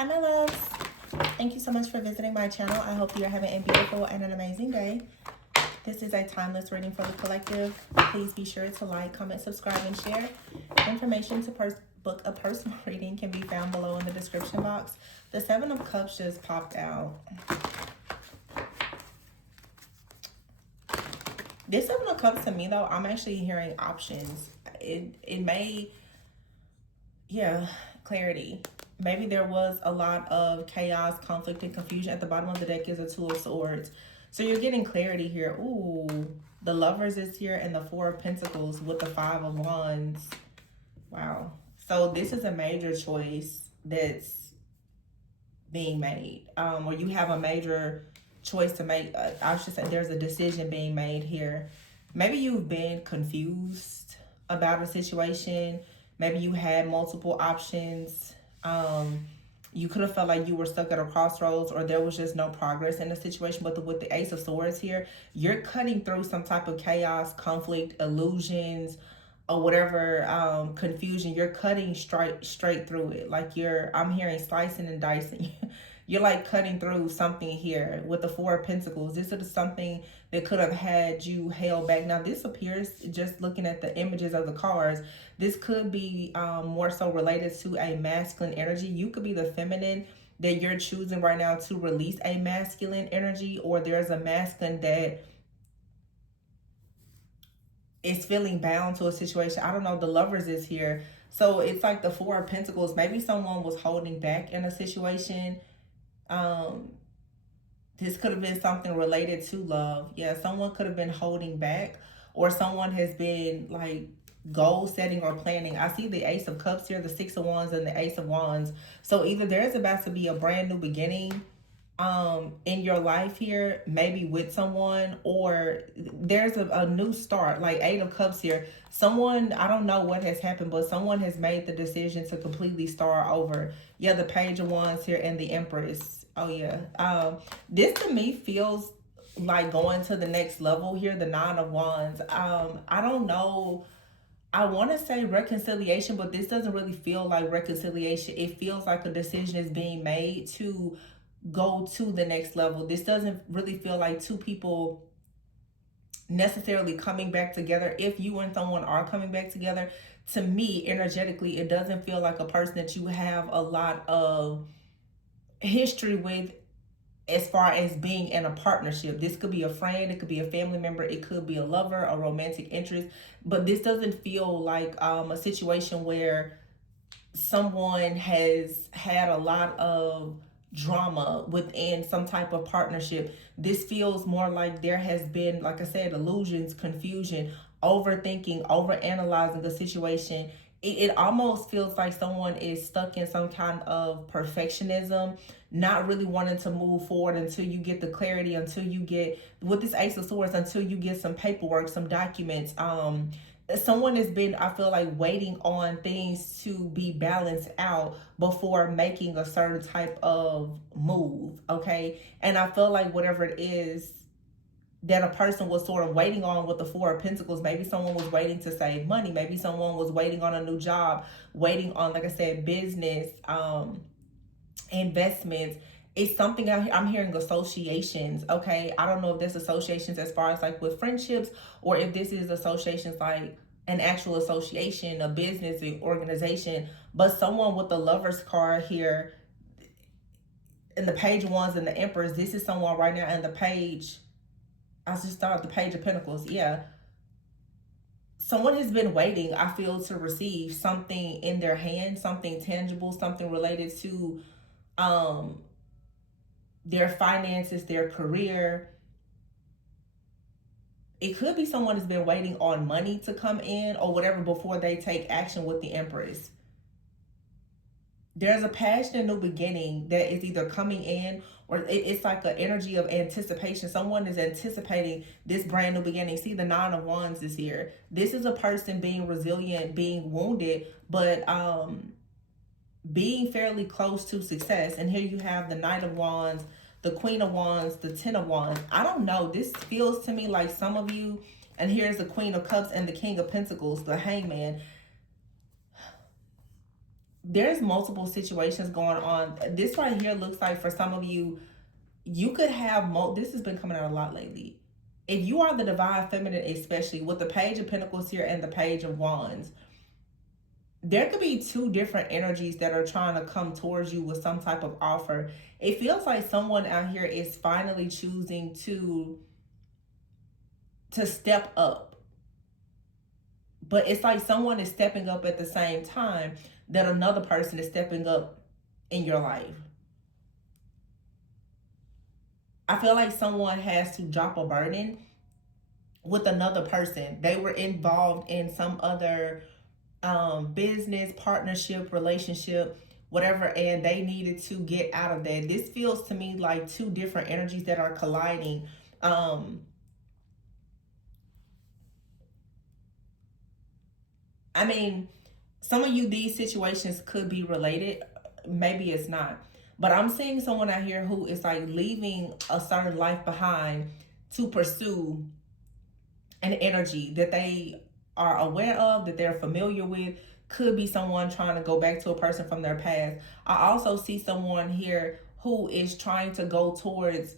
Hi, my loves. Thank you so much for visiting my channel. I hope you're having a beautiful and an amazing day. This is a timeless reading for the collective. Please be sure to like, comment, subscribe, and share. Information to book a personal reading can be found below in the description box. The Seven of Cups just popped out. This Seven of Cups to me, though, I'm actually hearing options. It may, yeah, clarity. Maybe there was a lot of chaos, conflict, and confusion. At the bottom of the deck is a Two of Swords. So you're getting clarity here. Ooh, the Lovers is here and the Four of Pentacles with the Five of Wands. Wow. So this is a major choice that's being made. Or you have a major choice to make. I should say there's a decision being made here. Maybe you've been confused about a situation. Maybe you had multiple options. You could have felt like you were stuck at a crossroads, or there was just no progress in the situation. But with the Ace of Swords here, you're cutting through some type of chaos, conflict, illusions, or whatever, confusion. You're cutting straight through it. Like I'm hearing slicing and dicing. You're like cutting through something here with the Four of Pentacles. This is something that could have had you held back. Now, this appears, just looking at the images of the cards, this could be more so related to a masculine energy. You could be the feminine that you're choosing right now to release a masculine energy, or there's a masculine that is feeling bound to a situation. I don't know. The Lovers is here. So it's like the Four of Pentacles. Maybe someone was holding back in a situation. This could have been something related to love. Yeah, someone could have been holding back, or someone has been like goal setting or planning. I see the Ace of Cups here, the Six of Wands, and the Ace of Wands. So either there's about to be a brand new beginning in your life here, maybe with someone, or there's a new start, like Eight of Cups here. Someone, I don't know what has happened, but someone has made the decision to completely start over. Yeah, the Page of Wands here and the Empress. Oh yeah. This to me feels like going to the next level here, the Nine of Wands. I don't know, I want to say reconciliation, but this doesn't really feel like reconciliation. It feels like a decision is being made to go to the next level. This doesn't really feel like two people necessarily coming back together. If you and someone are coming back together, to me, energetically, it doesn't feel like a person that you have a lot of history with as far as being in a partnership. This could be a friend, it could be a family member, it could be a lover, a romantic interest, but this doesn't feel like a situation where someone has had a lot of drama within some type of partnership. This feels more like there has been, like I said, illusions, confusion, overthinking, overanalyzing the situation. It almost feels like someone is stuck in some kind of perfectionism, not really wanting to move forward until you get the clarity, until you get, with this Ace of Swords, until you get some paperwork, some documents. Someone has been, I feel like, waiting on things to be balanced out before making a certain type of move, okay? And I feel like whatever it is that a person was sort of waiting on with the Four of Pentacles, maybe someone was waiting to save money, maybe someone was waiting on a new job, waiting on, like I said, business, investments. It's something out here. I'm hearing associations, okay? I don't know if there's associations as far as like with friendships, or if this is associations like an actual association, a business, an organization. But someone with the Lovers card here, and the Page of Wands and the Empress, this is someone right now, and the Page, I just thought the Page of Pentacles, yeah. Someone has been waiting, I feel, to receive something in their hand, something tangible, something related to their finances, their career. It could be someone has been waiting on money to come in or whatever before they take action with the Empress. There's a passionate new beginning that is either coming in, or it's like an energy of anticipation. Someone is anticipating this brand new beginning. See, the Nine of Wands is here. This is a person being resilient, being wounded, but being fairly close to success. And here you have the Knight of Wands, the Queen of Wands, the Ten of Wands. I don't know. This feels to me like some of you, and here's the Queen of Cups and the King of Pentacles, the Hangman. there's multiple situations going on. This right here looks like for some of you, you could have this has been coming out a lot lately. If you are the divine feminine, especially with the Page of Pentacles here and the Page of Wands, there could be two different energies that are trying to come towards you with some type of offer. It feels like someone out here is finally choosing to step up, but it's like someone is stepping up at the same time that another person is stepping up in your life. I feel like someone has to drop a burden with another person. They were involved in some other business, partnership, relationship, whatever, and they needed to get out of that. This feels to me like two different energies that are colliding. I mean, some of you, these situations could be related. Maybe it's not. But I'm seeing someone out here who is like leaving a certain life behind to pursue an energy that they are aware of, that they're familiar with. Could be someone trying to go back to a person from their past. I also see someone here who is trying to go towards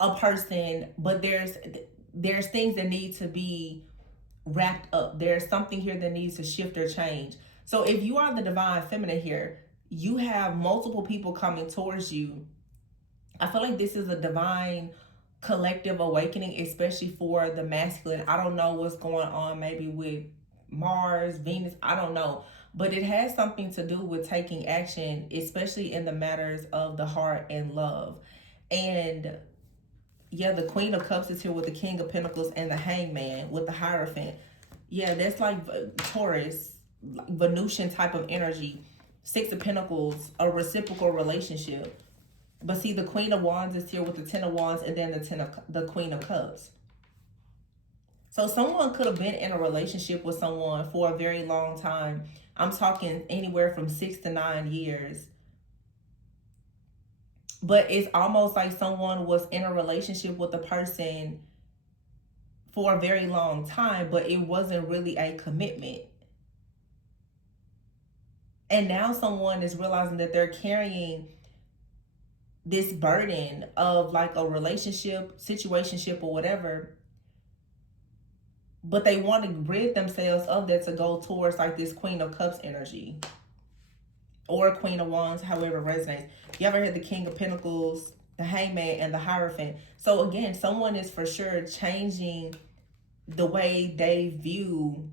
a person, but there's things that need to be wrapped up. There's something here that needs to shift or change. So if you are the divine feminine here, you have multiple people coming towards you. I feel like this is a divine collective awakening, especially for the masculine. I don't know what's going on maybe with Mars, Venus, I don't know. But it has something to do with taking action, especially in the matters of the heart and love. And yeah, the Queen of Cups is here with the King of Pentacles and the Hangman with the Hierophant. Yeah, that's like Taurus, Venusian type of energy. Six of Pentacles, a reciprocal relationship. But see, the Queen of Wands is here with the Ten of Wands and then the Queen of Cups. So someone could have been in a relationship with someone for a very long time. I'm talking anywhere from 6 to 9 years. But it's almost like someone was in a relationship with a person for a very long time, but it wasn't really a commitment. And now someone is realizing that they're carrying this burden of like a relationship, situationship, or whatever, but they want to rid themselves of that to go towards like this Queen of Cups energy or Queen of Wands, however it resonates. You ever heard the King of Pentacles, the Hangman, and the Hierophant? So again, someone is for sure changing the way they view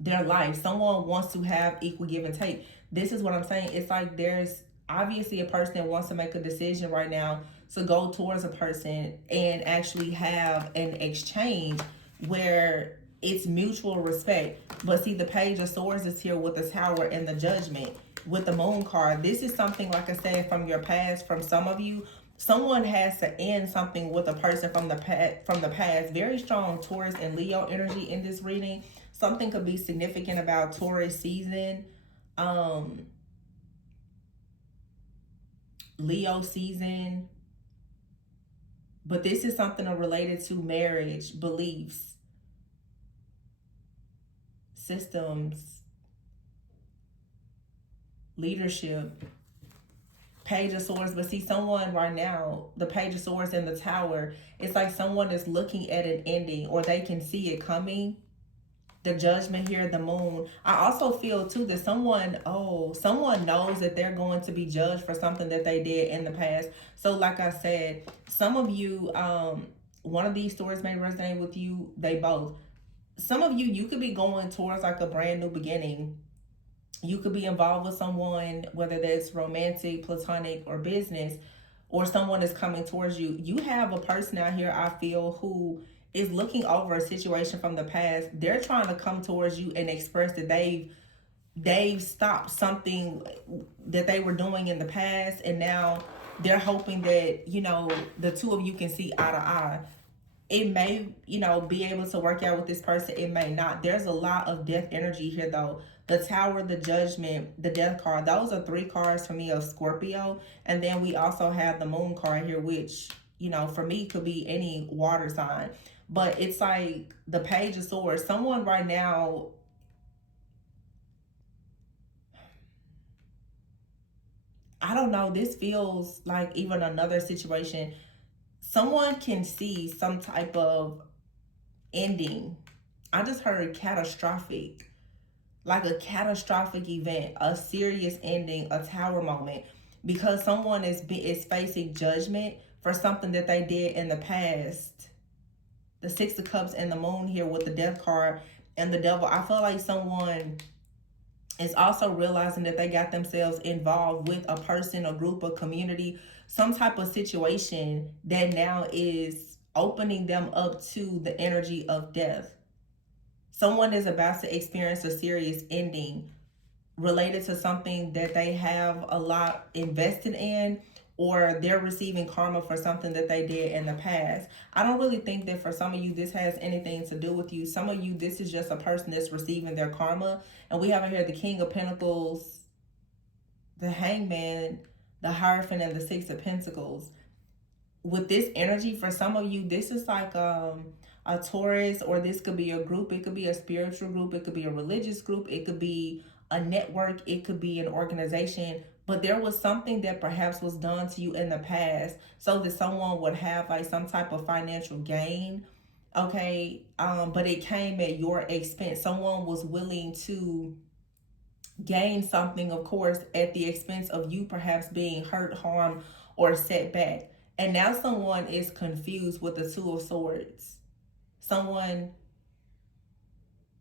their life. Someone wants to have equal give and take. This is what I'm saying. It's like there's obviously a person that wants to make a decision right now to go towards a person and actually have an exchange where it's mutual respect. But see, the Page of Swords is here with the Tower and the Judgment with the Moon card. This is something, like I said, from your past. From some of you, someone has to end something with a person from the past. Very strong Taurus and Leo energy in this reading. Something could be significant about Taurus season, Leo season. But this is something related to marriage, beliefs, systems, leadership. Page of Swords. But see, someone right now, the Page of Swords and the Tower, it's like someone is looking at an ending, or they can see it coming. The Judgment here, the Moon. I also feel too that someone knows that they're going to be judged for something that they did in the past. So like I said, some of you, one of these stories may resonate with you. They both. Some of you could be going towards like a brand new beginning. You could be involved with someone, whether that's romantic, platonic, or business, or someone is coming towards you. You have a person out here, I feel, who is looking over a situation from the past. They're trying to come towards you and express that they've stopped something that they were doing in the past, and now they're hoping that, you know, the two of you can see eye to eye. It may, you know, be able to work out with this person. It may not. There's a lot of death energy here, though. The Tower, the Judgment, the Death card. Those are 3 cards for me of Scorpio. And then we also have the Moon card here, which, you know, for me could be any water sign. But it's like the Page of Swords. Someone right now I don't know, this feels like even another situation. Someone can see some type of ending. I just heard catastrophic, like a catastrophic event, a serious ending, a tower moment, because someone is facing judgment for something that they did in the past. The Six of Cups and the Moon here with the Death card and the Devil. I feel like someone is also realizing that they got themselves involved with a person, a group, a community, some type of situation that now is opening them up to the energy of death. Someone is about to experience a serious ending related to something that they have a lot invested in, or they're receiving karma for something that they did in the past. I don't really think that for some of you this has anything to do with you. Some of you, this is just a person that's receiving their karma. And we have here the King of Pentacles, the Hangman, the Hierophant, and the Six of Pentacles. With this energy, for some of you, this is like a Taurus, or this could be a group. It could be a spiritual group. It could be a religious group. It could be a network. It could be an organization. But there was something that perhaps was done to you in the past so that someone would have like some type of financial gain. Okay. But it came at your expense. Someone was willing to gain something, of course, at the expense of you perhaps being hurt, harmed, or set back. And now someone is confused with the Two of Swords. Someone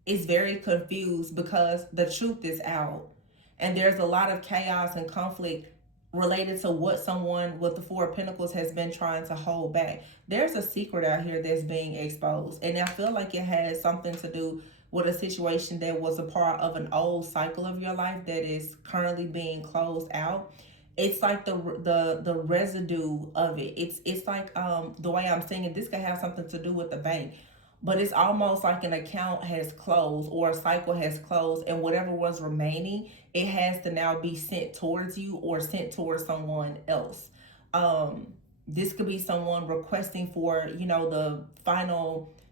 is very confused because the truth is out. And there's a lot of chaos and conflict related to what someone with the Four of Pentacles has been trying to hold back. There's a secret out here that's being exposed. And I feel like it has something to do with a situation that was a part of an old cycle of your life that is currently being closed out. It's like the residue of it. It's like the way I'm saying it, this could have something to do with the bank. But it's almost like an account has closed or a cycle has closed, and whatever was remaining, it has to now be sent towards you or sent towards someone else. This could be someone requesting for,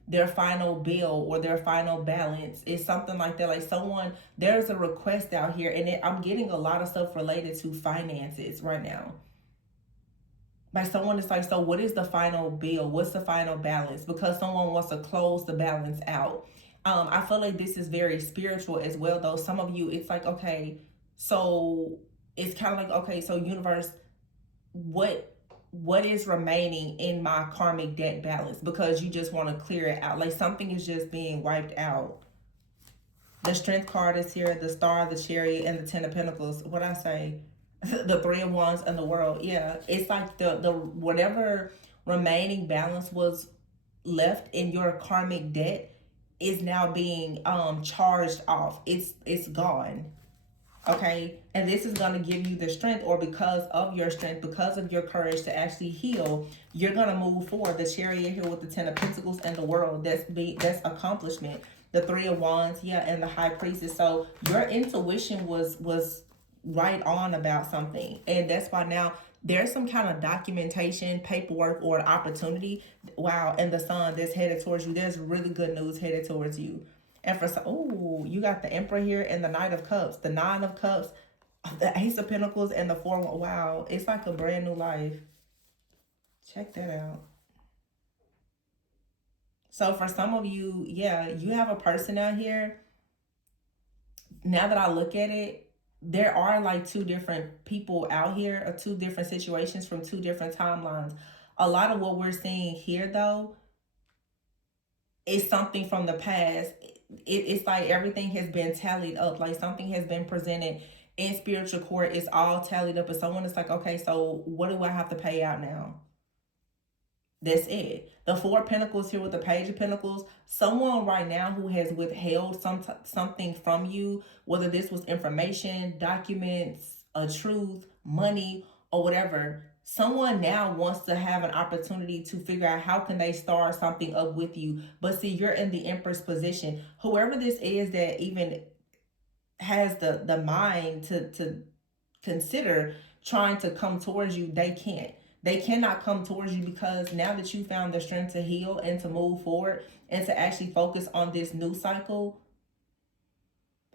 their final bill or their final balance. It's something like that. Like someone, there's a request out here, and I'm getting a lot of stuff related to finances right now. Like someone is like, so what is the final bill? What's the final balance? Because someone wants to close the balance out. I feel like this is very spiritual as well, though. Some of you, it's like, okay, so it's kind of like, okay, so universe, what is remaining in my karmic debt balance? Because you just want to clear it out. Like something is just being wiped out. The Strength card is here, the Star, the Chariot, and the Ten of Pentacles. What I say? The Three of Wands and the World. Yeah, it's like the whatever remaining balance was left in your karmic debt is now being charged off. It's gone. Okay, and this is going to give you the strength, or because of your strength, because of your courage to actually heal, you're going to move forward. The Chariot here with the Ten of Pentacles and the World, that's accomplishment. The Three of Wands, yeah, and the High Priestess. So your intuition was right on about something, and that's why now there's some kind of documentation, paperwork, or an opportunity. Wow, and the Sun that's headed towards you. There's really good news headed towards you. And for some, oh, you got the Emperor here and the Knight of Cups, the Nine of Cups, the Ace of Pentacles, and the Four. Wow, it's like a brand new life. Check that out. So for some of you, yeah, you have a person out here. Now that I look at it, there are like two different people out here, or two different situations from two different timelines. A lot of what we're seeing here, though, is something from the past. It's like everything has been tallied up, like something has been presented in spiritual court. It's all tallied up, and someone is like, okay, so what do I have to pay out now? That's it. The Four of Pentacles here with the Page of Pentacles. Someone right now who has withheld something from you, whether this was information, documents, a truth, money, or whatever. Someone now wants to have an opportunity to figure out how can they start something up with you. But see, you're in the Empress position. Whoever this is that even has the mind to consider trying to come towards you, they can't. They cannot come towards you, because now that you found the strength to heal and to move forward and to actually focus on this new cycle,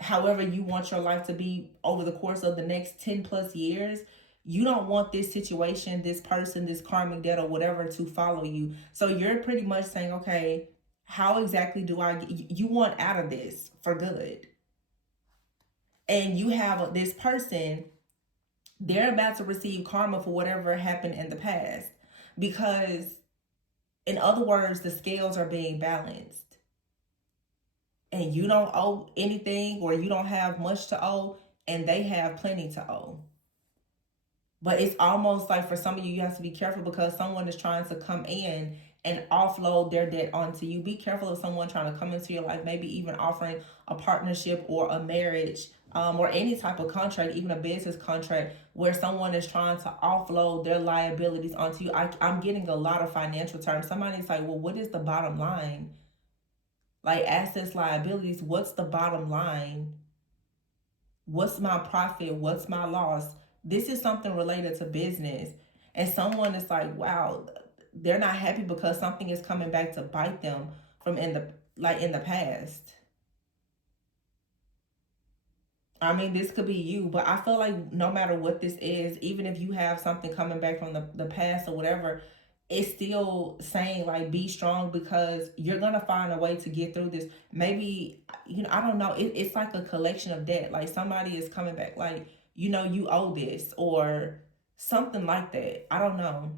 however you want your life to be over the course of the next 10 plus years, You don't want this situation, this person, this karmic debt or whatever to follow you. So you're pretty much saying, okay, how exactly do I get, you want out of this for good. And you have this person, they're about to receive karma for whatever happened in the past. Because, in other words, the scales are being balanced. And you don't owe anything, or you don't have much to owe, and they have plenty to owe. But it's almost like for some of you, you have to be careful because someone is trying to come in and offload their debt onto you. Be careful of someone trying to come into your life, maybe even offering a partnership or a marriage, or any type of contract, even a business contract, where someone is trying to offload their liabilities onto you. I'm getting a lot of financial terms. Somebody's like, well, what is the bottom line? Like assets, liabilities, what's the bottom line? What's my profit? What's my loss? This is something related to business. And someone is like, wow, they're not happy because something is coming back to bite them from in the past. I mean, this could be you, but I feel like no matter what this is, even if you have something coming back from the past or whatever, it's still saying like be strong because you're gonna find a way to get through this. Maybe, I don't know. It's like a collection of debt. Like somebody is coming back, like, you owe this or something like that. I don't know.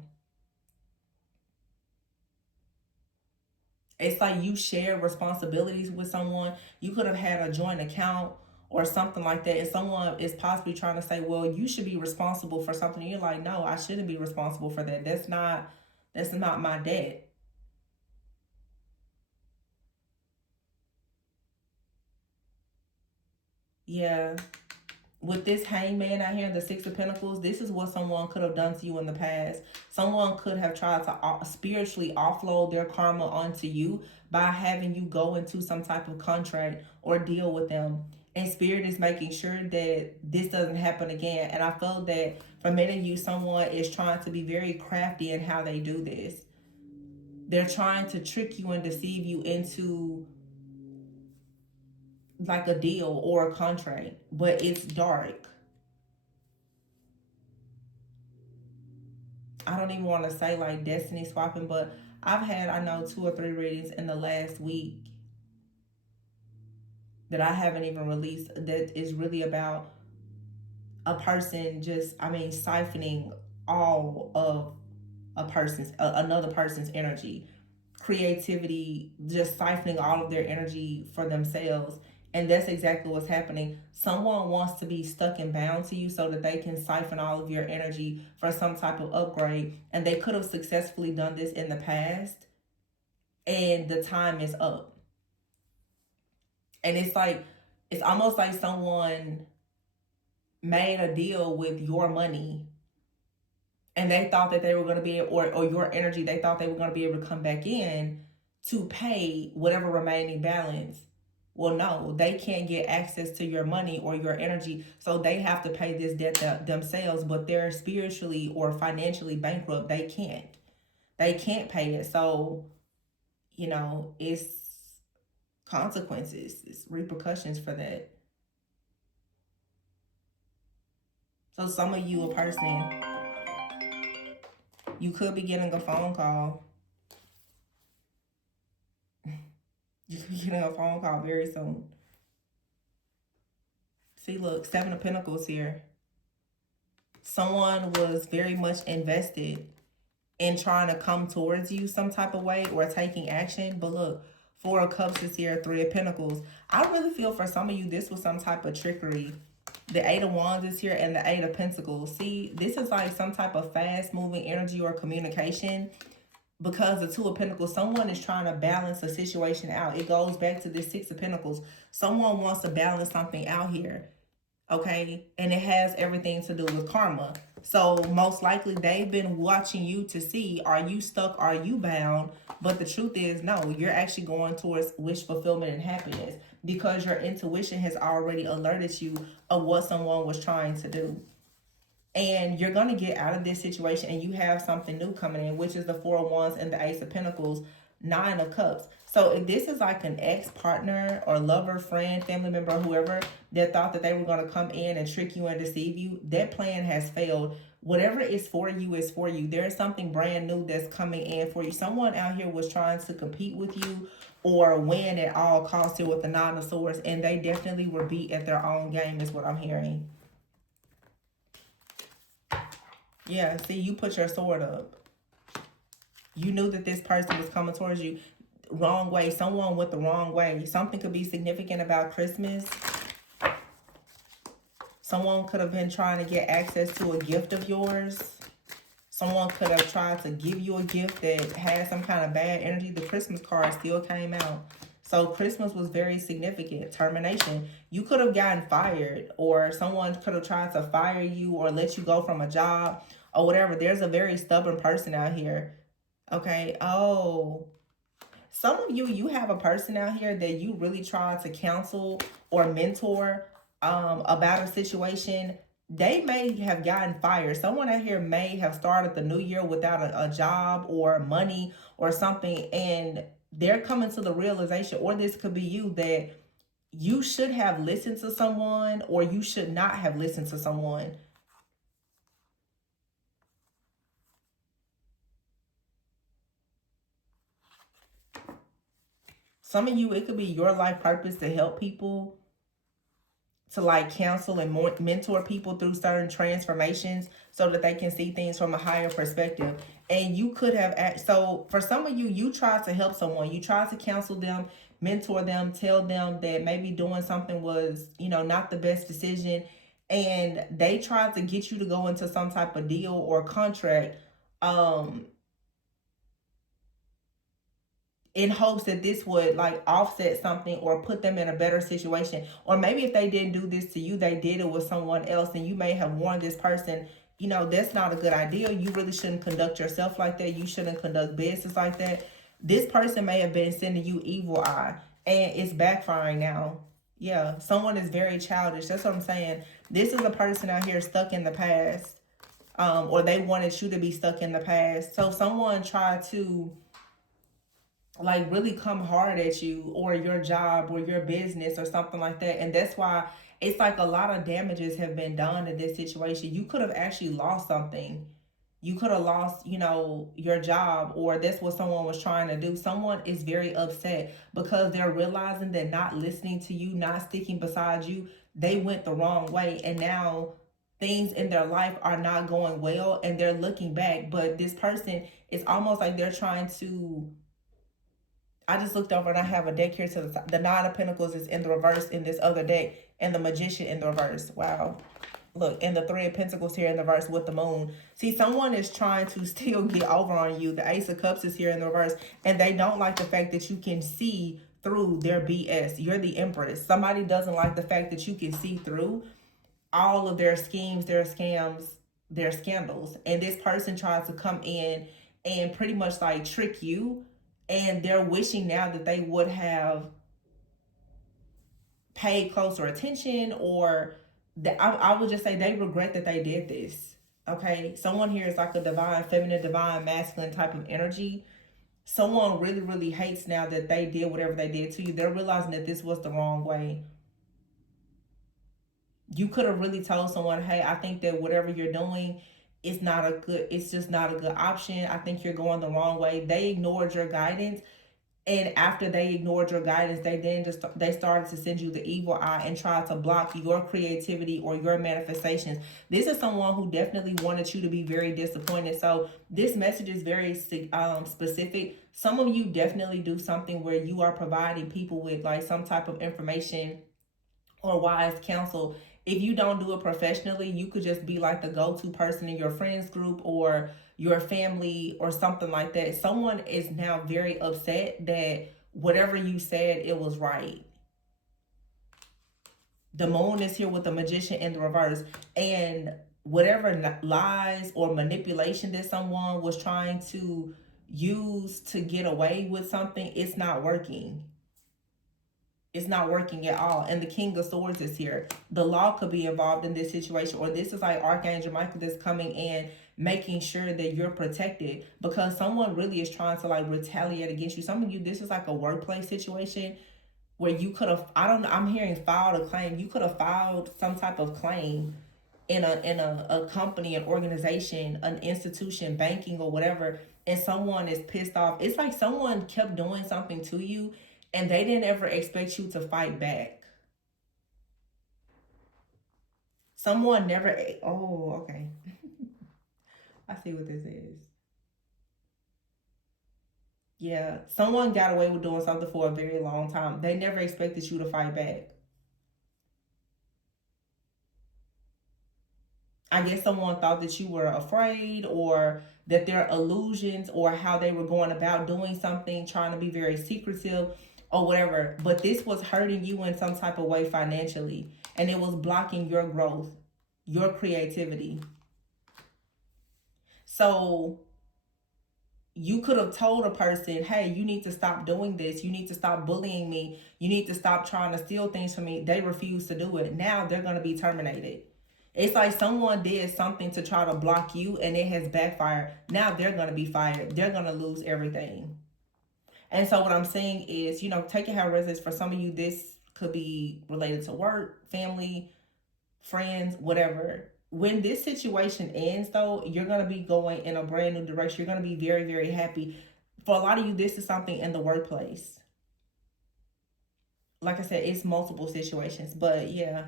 It's like you share responsibilities with someone. You could have had a joint account or something like that. And someone is possibly trying to say, well, you should be responsible for something. And you're like, no, I shouldn't be responsible for that. That's not my debt. Yeah. With this hangman out here, the Six of Pentacles, this is what someone could have done to you in the past. Someone could have tried to spiritually offload their karma onto you by having you go into some type of contract or deal with them. And Spirit is making sure that this doesn't happen again. And I feel that for many of you, someone is trying to be very crafty in how they do this. They're trying to trick you and deceive you into like a deal or a contract, but it's dark. I don't even want to say like destiny swapping, but I've had, I know, 2 or 3 readings in the last week that I haven't even released that is really about a person just, siphoning all of another person's energy, creativity, just siphoning all of their energy for themselves. And that's exactly what's happening. Someone wants to be stuck and bound to you so that they can siphon all of your energy for some type of upgrade. And they could have successfully done this in the past. And the time is up. And it's almost like someone made a deal with your money and they thought that they were going to be, or your energy, they thought they were going to be able to come back in to pay whatever remaining balance. Well, no, they can't get access to your money or your energy, so they have to pay this debt themselves, but they're spiritually or financially bankrupt. They can't pay it. So, it's consequences, it's repercussions for that. So some of you, a person, you could be getting a phone call. You could be getting a phone call very soon. See, look, 7 of Pentacles here. Someone was very much invested in trying to come towards you some type of way or taking action. But look, 4 of Cups is here, 3 of Pentacles. I really feel for some of you, this was some type of trickery. The 8 of Wands is here and the 8 of Pentacles. See, this is like some type of fast-moving energy or communication. Because the 2 of Pentacles, someone is trying to balance a situation out. It goes back to this 6 of Pentacles. Someone wants to balance something out here. Okay? And it has everything to do with karma. So most likely they've been watching you to see, are you stuck? Are you bound? But the truth is, no, you're actually going towards wish fulfillment and happiness because your intuition has already alerted you of what someone was trying to do. And you're going to get out of this situation and you have something new coming in, which is the 4 of Wands and the Ace of Pentacles. Nine of Cups. So if this is like an ex-partner or lover, friend, family member, whoever that thought that they were going to come in and trick you and deceive you, that plan has failed. Whatever is for you is for you. There is something brand new that's coming in for you. Someone out here was trying to compete with you or win at all costs here with the Nine of Swords, and they definitely were beat at their own game is what I'm hearing. Yeah, see, you put your sword up. You knew that this person was coming towards you. Wrong way. Someone went the wrong way. Something could be significant about Christmas. Someone could have been trying to get access to a gift of yours. Someone could have tried to give you a gift that had some kind of bad energy. The Christmas card still came out. So Christmas was very significant. Termination. You could have gotten fired, or someone could have tried to fire you or let you go from a job or whatever. There's a very stubborn person out here. Okay. Oh, some of you have a person out here that you really try to counsel or mentor about a situation. They may have gotten fired. Someone out here may have started the new year without a job or money or something, and they're coming to the realization, or this could be you, that you should have listened to someone or you should not have listened to someone. Some of you, it could be your life purpose to help people, to like counsel and mentor people through certain transformations so that they can see things from a higher perspective. And you could have, so for some of you, you tried to help someone, you tried to counsel them, mentor them, tell them that maybe doing something was, not the best decision. And they tried to get you to go into some type of deal or contract, in hopes that this would like offset something or put them in a better situation. Or maybe if they didn't do this to you, they did it with someone else, and you may have warned this person, that's not a good idea. You really shouldn't conduct yourself like that. You shouldn't conduct business like that. This person may have been sending you evil eye, and it's backfiring now. Yeah, someone is very childish. That's what I'm saying. This is a person out here stuck in the past, or they wanted you to be stuck in the past. So someone tried to like really come hard at you or your job or your business or something like that. And that's why it's like a lot of damages have been done in this situation. You could have actually lost something. You could have lost, your job, or that's what someone was trying to do. Someone is very upset because they're realizing that not listening to you, not sticking beside you, they went the wrong way. And now things in their life are not going well and they're looking back. But this person, it's almost like they're trying to, I just looked over and I have a deck here to the top. The Nine of Pentacles is in the reverse in this other deck, and the Magician in the reverse. Wow. Look, and the Three of Pentacles here in the reverse with the Moon. See, someone is trying to still get over on you. The Ace of Cups is here in the reverse, and they don't like the fact that you can see through their BS. You're the Empress. Somebody doesn't like the fact that you can see through all of their schemes, their scams, their scandals. And this person tries to come in and pretty much like trick you, and they're wishing now that they would have paid closer attention, or I would just say they regret that they did this. Okay, someone here is like a divine feminine, divine masculine type of energy. Someone really, really hates now that they did whatever they did to you. They're realizing that this was the wrong way. You could have really told someone, hey, I think that whatever you're doing, it's just not a good option. I think you're going the wrong way. They ignored your guidance. And after they ignored your guidance, they started to send you the evil eye and try to block your creativity or your manifestations. This is someone who definitely wanted you to be very disappointed. So this message is very specific. Some of you definitely do something where you are providing people with like some type of information or wise counsel. If you don't do it professionally, you could just be like the go-to person in your friends group or your family or something like that. Someone is now very upset that whatever you said, it was right. The Moon is here with the Magician in the reverse, and whatever lies or manipulation that someone was trying to use to get away with something, it's not working. It's not working at all. And the King of Swords is here. The law could be involved in this situation, or this is like Archangel Michael that's coming in, making sure that you're protected, because someone really is trying to like retaliate against you. Some of you, this is like a workplace situation where you could have, I don't know, I'm hearing filed a claim. You could have filed some type of claim in a company, an organization, an institution, banking or whatever, and someone is pissed off. It's like someone kept doing something to you and they didn't ever expect you to fight back. Someone never, oh, okay. I see what this is. Yeah, someone got away with doing something for a very long time. They never expected you to fight back. I guess someone thought that you were afraid, or that their illusions or how they were going about doing something, trying to be very secretive or whatever. But this was hurting you in some type of way financially, and it was blocking your growth, your creativity. So you could have told a person, hey, you need to stop doing this. You need to stop bullying me. You need to stop trying to steal things from me. They refuse to do it. Now they're going to be terminated. It's like someone did something to try to block you and it has backfired. Now they're going to be fired. They're going to lose everything. And so what I'm saying is, take it how it resonates. For some of you, this could be related to work, family, friends, whatever. When this situation ends, though, you're going to be going in a brand new direction. You're going to be very, very happy. For a lot of you, this is something in the workplace. Like I said, it's multiple situations. But yeah,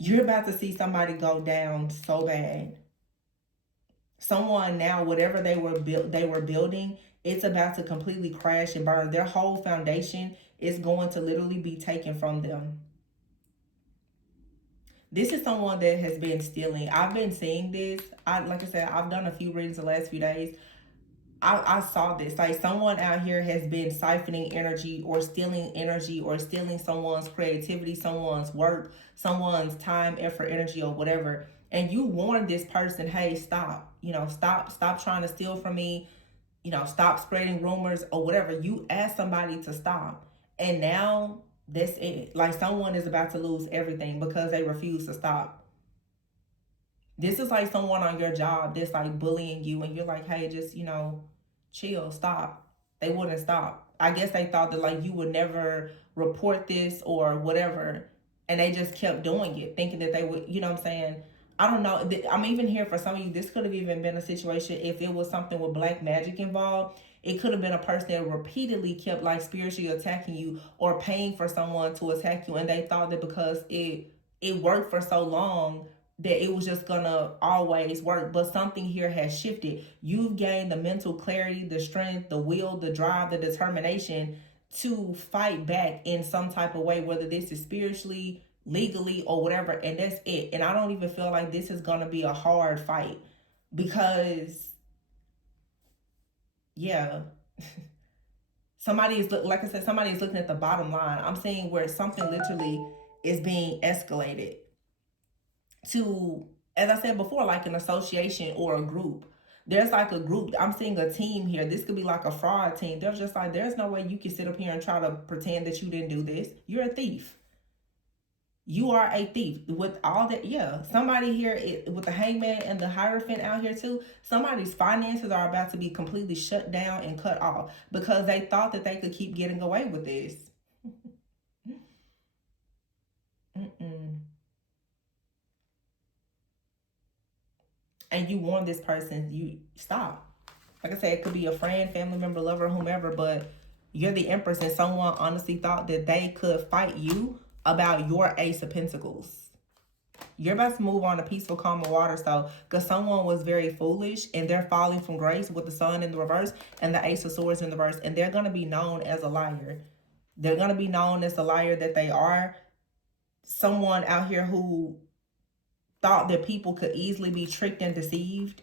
you're about to see somebody go down so bad. Someone now, whatever they were building, it's about to completely crash and burn. Their whole foundation is going to literally be taken from them. This is someone that has been stealing. I've been seeing this. Like I said, I've done a few readings the last few days. I saw this. Like someone out here has been siphoning energy or stealing someone's creativity, someone's work, someone's time, effort, energy, or whatever. And you warn this person, hey, stop. Stop trying to steal from me. Stop spreading rumors or whatever. You ask somebody to stop. And now that's it. Like someone is about to lose everything because they refuse to stop. This is like someone on your job that's like bullying you and you're like, hey, just, chill, stop. They wouldn't stop. I guess they thought that like you would never report this or whatever. And they just kept doing it, thinking that they would, you know what I'm saying? I don't know. I'm even here for some of you. This could have even been a situation if it was something with black magic involved. It could have been a person that repeatedly kept like spiritually attacking you or paying for someone to attack you. And they thought that because it worked for so long that it was just gonna always work. But something here has shifted. You've gained the mental clarity, the strength, the will, the drive, the determination to fight back in some type of way, whether this is spiritually, legally, or whatever. And that's it. And I don't even feel like this is gonna be a hard fight, because yeah, somebody is, like I said, somebody is looking at the bottom line. I'm seeing where something literally is being escalated to, as I said before, like an association or a group. There's like a group. I'm seeing a team here. This could be like a fraud team. They're just like, there's no way you can sit up here and try to pretend that you didn't do this. You're a thief. You are a thief. With all that, yeah. Somebody here with the Hangman and the Hierophant out here too, somebody's finances are about to be completely shut down and cut off because they thought that they could keep getting away with this. And you warn this person, you stop. Like I said, it could be a friend, family member, lover, whomever, but you're the Empress and someone honestly thought that they could fight you about your Ace of Pentacles. You're about to move on to peaceful, calm water, so because someone was very foolish and they're falling from grace with the Sun in the reverse and the Ace of Swords in the reverse, and they're going to be known as a liar. They're going to be known as the liar that they are. Someone out here who thought that people could easily be tricked and deceived.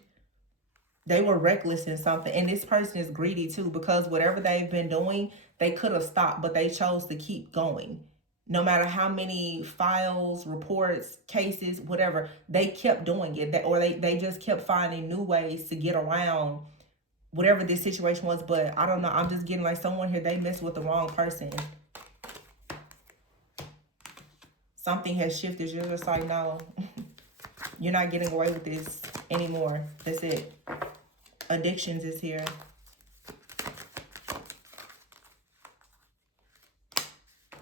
They were reckless in something. And this person is greedy too, because whatever they've been doing, they could have stopped, but they chose to keep going. No matter how many files, reports, cases, whatever, they kept doing it. They just kept finding new ways to get around whatever this situation was. But I don't know. I'm just getting like someone here, they messed with the wrong person. Something has shifted. You're just like, no, you're not getting away with this anymore. That's it. Addictions is here.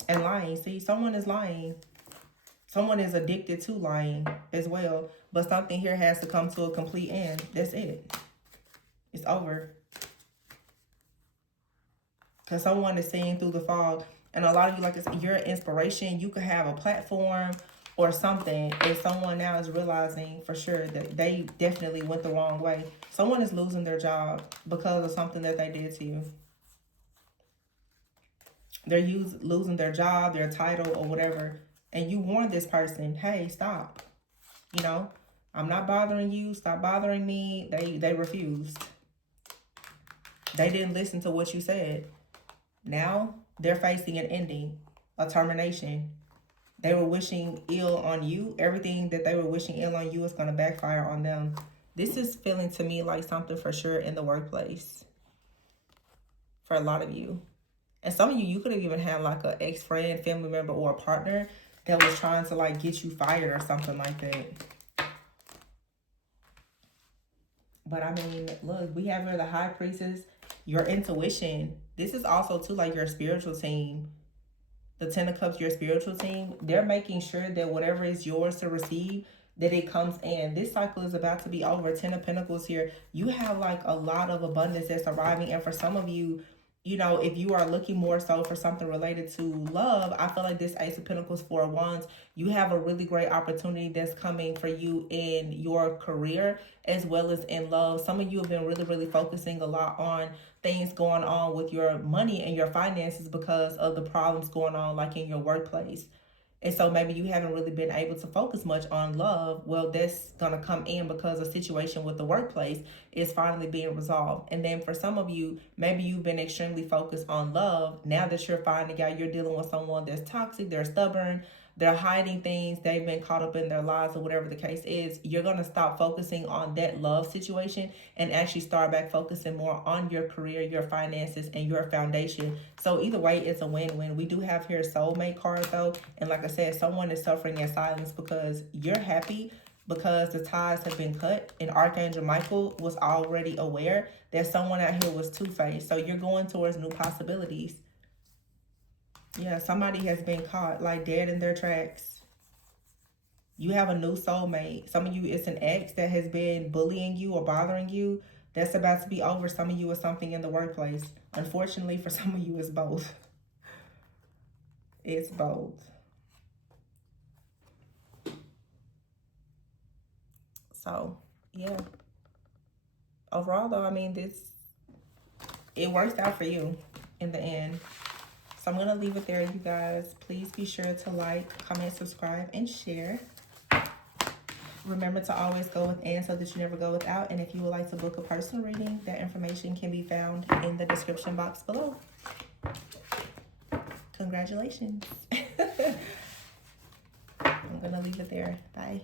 And lying. See, someone is lying. Someone is addicted to lying as well. But something here has to come to a complete end. That's it. It's over. Because someone is seeing through the fog. And a lot of you, like, you're an inspiration. You could have a platform or something. And someone now is realizing for sure that they definitely went the wrong way. Someone is losing their job because of something that they did to you. They're losing their job, their title, or whatever. And you warned this person, hey, stop. You know, I'm not bothering you. Stop bothering me. They refused. They didn't listen to what you said. Now they're facing an ending, a termination. They were wishing ill on you. Everything that they were wishing ill on you is going to backfire on them. This is feeling to me like something for sure in the workplace. For a lot of you. And some of you, you could have even had like an ex-friend, family member, or a partner that was trying to like get you fired or something like that. But I mean, look, we have here the High Priestess, your intuition. This is also too like your spiritual team. The Ten of Cups, your spiritual team. They're making sure that whatever is yours to receive, that it comes in. This cycle is about to be over. 10 of Pentacles here. You have like a lot of abundance that's arriving. And for some of you, you know, if you are looking more so for something related to love, I feel like this Ace of Pentacles, Four of Wands, you have a really great opportunity that's coming for you in your career as well as in love. Some of you have been really, really focusing a lot on things going on with your money and your finances because of the problems going on like in your workplace. And so maybe you haven't really been able to focus much on love. Well, that's going to come in because a situation with the workplace is finally being resolved. And then for some of you, maybe you've been extremely focused on love. Now that you're finding out you're dealing with someone that's toxic, they're stubborn, they're hiding things, they've been caught up in their lives or whatever the case is, you're going to stop focusing on that love situation and actually start back focusing more on your career, your finances, and your foundation. So either way, it's a win-win. We do have here a soulmate card though. And like I said, someone is suffering in silence because you're happy because the ties have been cut. And Archangel Michael was already aware that someone out here was two-faced. So you're going towards new possibilities. Yeah, somebody has been caught like dead in their tracks. You have a new soulmate. Some of you, it's an ex that has been bullying you or bothering you. That's about to be over. Some of you is something in the workplace. Unfortunately, for some of you, it's both. It's both. So, yeah. Overall, though, I mean, it works out for you in the end. So I'm going to leave it there, you guys. Please be sure to like, comment, subscribe, and share. Remember to always go within so that you never go without. And if you would like to book a personal reading, that information can be found in the description box below. Congratulations. I'm going to leave it there. Bye.